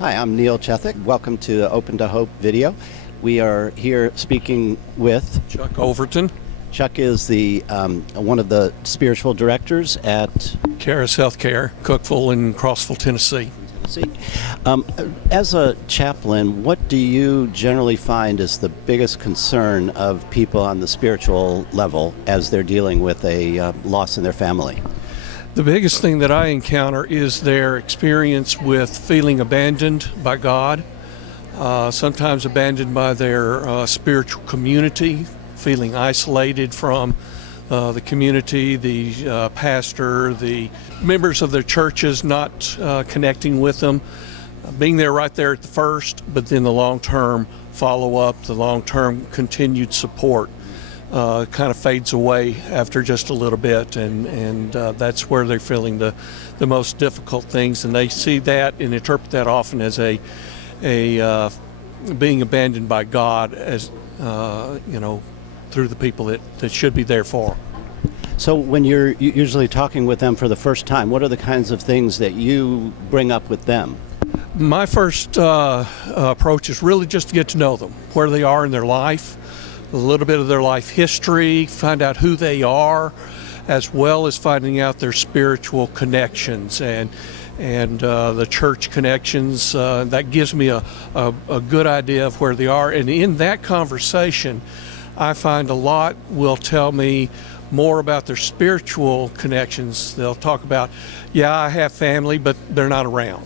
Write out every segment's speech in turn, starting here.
Hi, I'm Neil Chethik. Welcome to the Open to Hope video. We are here speaking with Chuck Overton. Chuck is the one of the spiritual directors at Caris Healthcare, Cookeville in Crossville, Tennessee. As a chaplain, what do you generally find is the biggest concern of people on the spiritual level as they're dealing with a loss in their family? The biggest thing that I encounter is their experience with feeling abandoned by God, sometimes abandoned by their spiritual community, feeling isolated from the community, the pastor, the members of their churches not connecting with them, being there right there at the first, but then the long-term follow-up, the long-term continued support kind of fades away after just a little bit, and that's where they're feeling the most difficult things, and they see that and interpret that often as a being abandoned by God, as through the people that should be there for them. So when you're usually talking with them for the first time, what are the kinds of things that you bring up with them? My first approach is really just to get to know them, where they are in their life, a little bit of their life history, find out who they are, as well as finding out their spiritual connections and the church connections. That gives me a good idea of where they are. And in that conversation, I find a lot will tell me more about their spiritual connections. They'll talk about, yeah, I have family, but they're not around.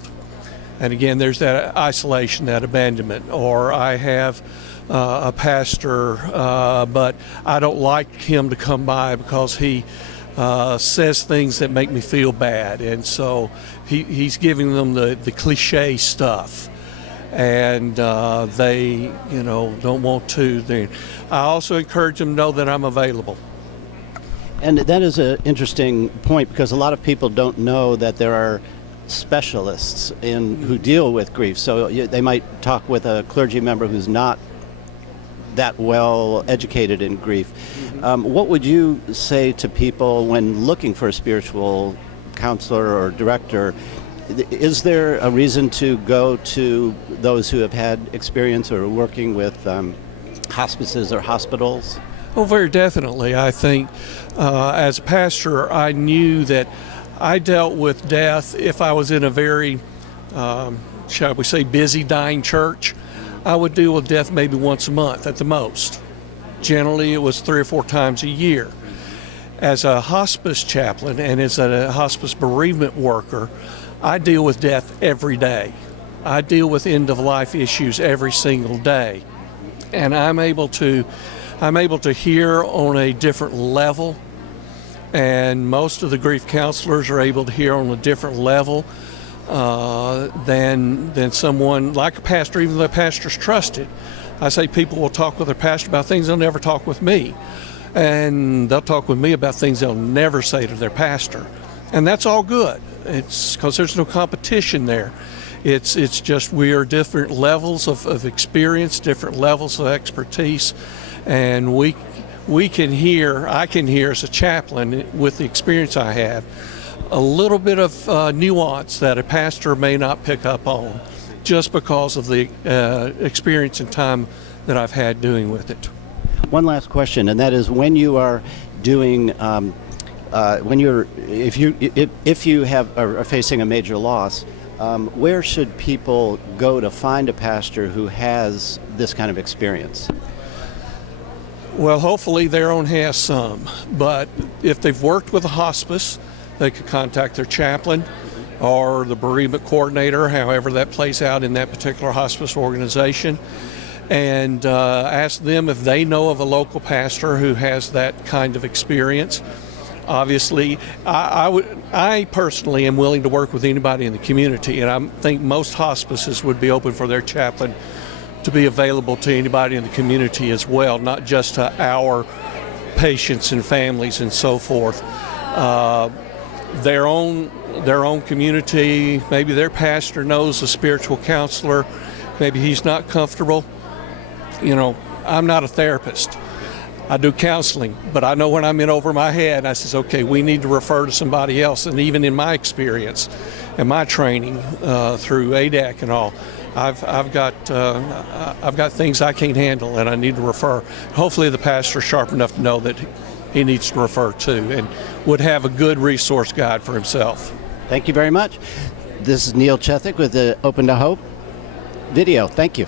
And again, there's that isolation, that abandonment. Or I have a pastor, but I don't like him to come by because he says things that make me feel bad. And so he's giving them the cliche stuff. And they, don't want to. I also encourage them to know that I'm available. And that is an interesting point, because a lot of people don't know that there are specialists who deal with grief. So they might talk with a clergy member who's not that well educated in grief. What would you say to people when looking for a spiritual counselor or director? Is there a reason to go to those who have had experience or are working with hospices or hospitals? Oh, very definitely. I think as a pastor, I knew that I dealt with death if I was in a very, shall we say, busy, dying church. I would deal with death maybe once a month at the most. Generally, it was 3 or 4 times a year. As a hospice chaplain and as a hospice bereavement worker, I deal with death every day. I deal with end-of-life issues every single day. And I'm able to hear on a different level, and most of the grief counselors are able to hear on a different level than someone like a pastor, even though the pastor's trusted. I say people will talk with their pastor about things they'll never talk with me, and they'll talk with me about things they'll never say to their pastor, and that's all good. It's because there's no competition there. It's just we are different levels of experience, different levels of expertise, and I can hear as a chaplain with the experience I have a little bit of nuance that a pastor may not pick up on, just because of the experience and time that I've had doing with it. One last question, and that is, when you are doing if you are facing a major loss, where should people go to find a pastor who has this kind of experience? Well, hopefully their own has some, but if they've worked with a hospice, they could contact their chaplain or the bereavement coordinator, however that plays out in that particular hospice organization, and ask them if they know of a local pastor who has that kind of experience. Obviously, I personally am willing to work with anybody in the community, and I think most hospices would be open for their chaplain to be available to anybody in the community as well, not just to our patients and families and so forth. Their own community, maybe their pastor knows a spiritual counselor, maybe he's not comfortable. I'm not a therapist. I do counseling, but I know when I'm in over my head, I says, okay, we need to refer to somebody else. And even in my experience and my training through ADAC and all, I've got things I can't handle and I need to refer. Hopefully the pastor's sharp enough to know that he needs to refer to and would have a good resource guide for himself. Thank you very much. This is Neil Chethik with the Open to Hope video. Thank you.